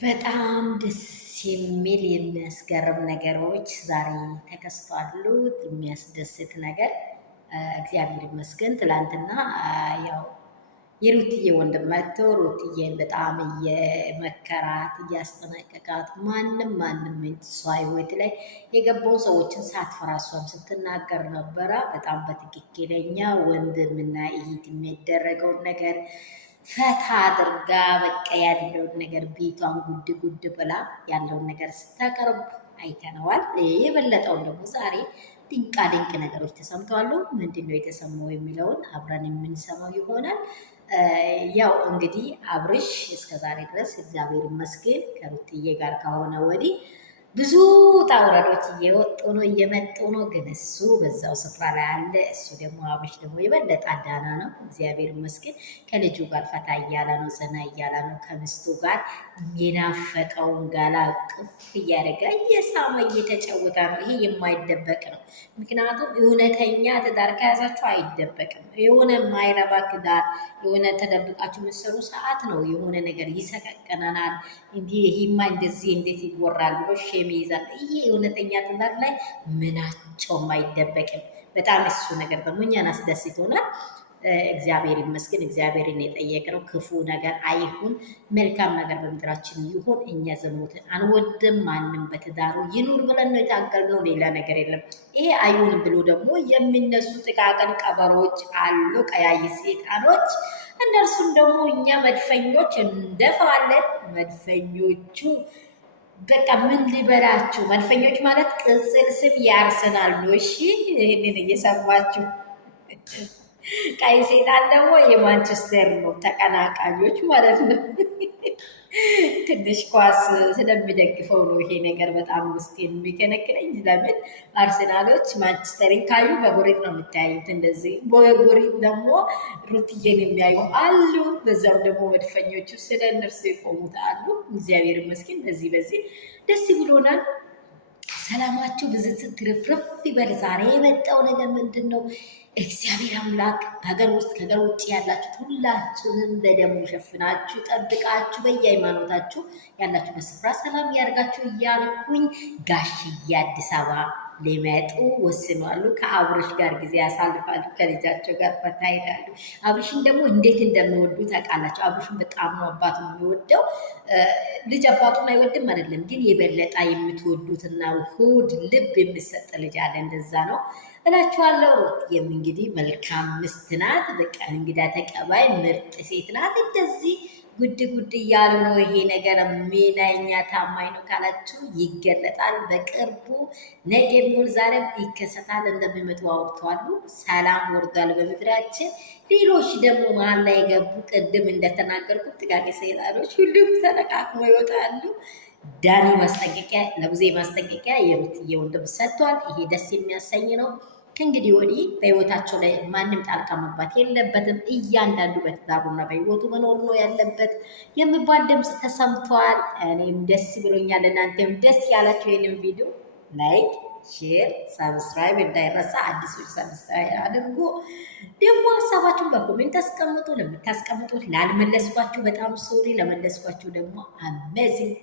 በጣም ደስ የሚል የሚያስገርም ነገሮች ዛሬ ተከስቷሉ። የሚያስደስት ነገር እግዚአብሔር ይመስገን። ትላንትና ያው የሩትዬ ወንድም መጥቶ ሩትዬን በጣም እየመከራት እያስጠነቀቃት ማንም እሷ ህይወት ላይ የገባው ሰዎችን ሳትፈራ እሷም ስትናገር ነበረ። በጣም በትክክለኛ ወንድምና እህት የሚደረገውን ነገር ፈታ አድርጋ በቃ ያለውን ነገር ቤቷን ጉድ ብላ ያለውን ነገር ስታቀርብ አይተነዋል። የበለጠውን ደግሞ ዛሬ ድንቃ ድንቅ ነገሮች ተሰምተዋል። ምንድን ነው የተሰማው የሚለውን አብረን የምንሰማው ይሆናል። ያው እንግዲህ አብርሽ እስከ ዛሬ ድረስ እግዚአብሔር ይመስገን ከሩትዬ ጋር ከሆነ ወዲህ ብዙ ውጣ ውረዶች እየወጡ ነው እየመጡ ነው። ግን እሱ በዛው ስፍራ ላይ አለ። እሱ ደግሞ አብርሽ ደግሞ የበለጠ አዳና ነው። እግዚአብሔር ይመስገን ከልጁ ጋር ፈታ እያለ ነው፣ ዘና እያለ ነው። ከምስቱ ጋር የናፈቀውን ጋላ ቅፍ እያደረገ እየሳመ እየተጫወተ ነው። ይሄ የማይደበቅ ነው። ምክንያቱም እውነተኛ ትዳር ከያዛችሁ አይደበቅም። የሆነ የማይረባ ትዳር የሆነ ተደብቃችሁ የምትሰሩ ሰዓት ነው የሆነ ነገር ይሰቀቀናል። እንዲህ ይሄማ እንደዚህ እንዴት ይወራል ብሎ ሼም ይይዛል። ይሄ እውነተኛ ትዳር ላይ ምናቸውም አይደበቅም። በጣም እሱ ነገር ደግሞ እኛን አስደስቶናል። እግዚአብሔር ይመስገን። እግዚአብሔርን የጠየቅነው ክፉ ነገር አይሁን፣ መልካም ነገር በምድራችን ይሁን። እኛ ዝሙትን አንወድም። ማንም በትዳሩ ይኑር ብለን ነው የታገልነው። ሌላ ነገር የለም። ይሄ አይሁን ብሎ ደግሞ የሚነሱ ጥቃቅን ቀበሮች አሉ፣ ቀያይ ሴጣኖች። እነርሱም ደግሞ እኛ መድፈኞች እንደፋለን። መድፈኞቹ በቃ ምን ሊበላችሁ፣ መድፈኞች ማለት ቅጽል ስም ያርሰናል ነው። እሺ ይህንን እየሰማችሁ ቀይ ሴጣን ደግሞ የማንቸስተር ነው ተቀናቃኞች ማለት ነው። ትንሽ ኳስ ስለሚደግፈው ነው ይሄ ነገር በጣም ውስጤን የሚከነክለኝ። ለምን አርሰናሎች ማንቸስተርን ካዩ በጎሪጥ ነው የምታዩት። እንደዚህ በጎሪጥ ደግሞ ሩትዬን የሚያዩ አሉ። በዛም ደግሞ መድፈኞቹ ስለ እነርሱ የቆሙት አሉ። እግዚአብሔር ይመስገን። በዚህ ደስ ብሎናል። ሰላማችሁ ብዝት ትርፍርፍ ይበል። ዛሬ የመጣው ነገር ምንድን ነው? እግዚአብሔር አምላክ ከሀገር ውስጥ ከሀገር ውጭ ያላችሁት ሁላችሁንም በደሙ ሸፍናችሁ ጠብቃችሁ በየሃይማኖታችሁ ያላችሁበት ስፍራ ሰላም ያርጋችሁ እያልኩኝ ጋሽዬ አዲስ አበባ ሊመጡ ወስኗሉ። ከአብርሽ ጋር ጊዜ ያሳልፋሉ። ከልጃቸው ጋር ፈታ ይላሉ። አብርሽን ደግሞ እንዴት እንደሚወዱ ታውቃላችሁ። አብርሽን በጣም ነው አባቱ የሚወደው። ልጅ አባቱን አይወድም አይደለም፣ ግን የበለጠ የምትወዱትና ሆድ ልብ የምሰጥ ልጅ አለ። እንደዛ ነው እላችኋለሁ። ሩትዬም እንግዲህ መልካም ምስት ናት። በቃ እንግዳ ተቀባይ ምርጥ ሴት ናት። እንደዚህ ጉድ እያሉ ነው። ይሄ ነገር ሚናኛ ታማኝ ነው ካላችሁ ይገለጣል በቅርቡ። ነገ የሚሆን ዛሬም ይከሰታል። እንደሚመጡ አውርተዋሉ። ሰላም ወርዷል በምድራችን። ሌሎች ደግሞ መሀል ላይ የገቡ ቅድም እንደተናገርኩት ጥቃቄ ሰይጣኖች ሁሉም ተነቃቅሞ ይወጣሉ። ዳኒ ማስጠንቀቂያ ለቡዜ ማስጠንቀቂያ የሩትዬ ወንድም ሰጥቷል። ይሄ ደስ የሚያሰኝ ነው። ከእንግዲህ ወዲህ በህይወታቸው ላይ ማንም ጣልቃ መግባት የለበትም። እያንዳንዱ በትዳሩና በህይወቱ መኖር ነው ያለበት የሚባል ድምፅ ተሰምቷል። እኔም ደስ ብሎኛል። እናንተም ደስ ያላቸው ይህንን ቪዲዮ ላይክ፣ ሼር፣ ሰብስክራይብ እንዳይረሳ። አዲሶች ሰብስክራይብ አድርጉ። ደግሞ ሀሳባችሁን በኮሜንት አስቀምጡ። ለምታስቀምጡት ላልመለስኳችሁ በጣም ሶሪ፣ ለመለስኳችሁ ደግሞ አሜዚንግ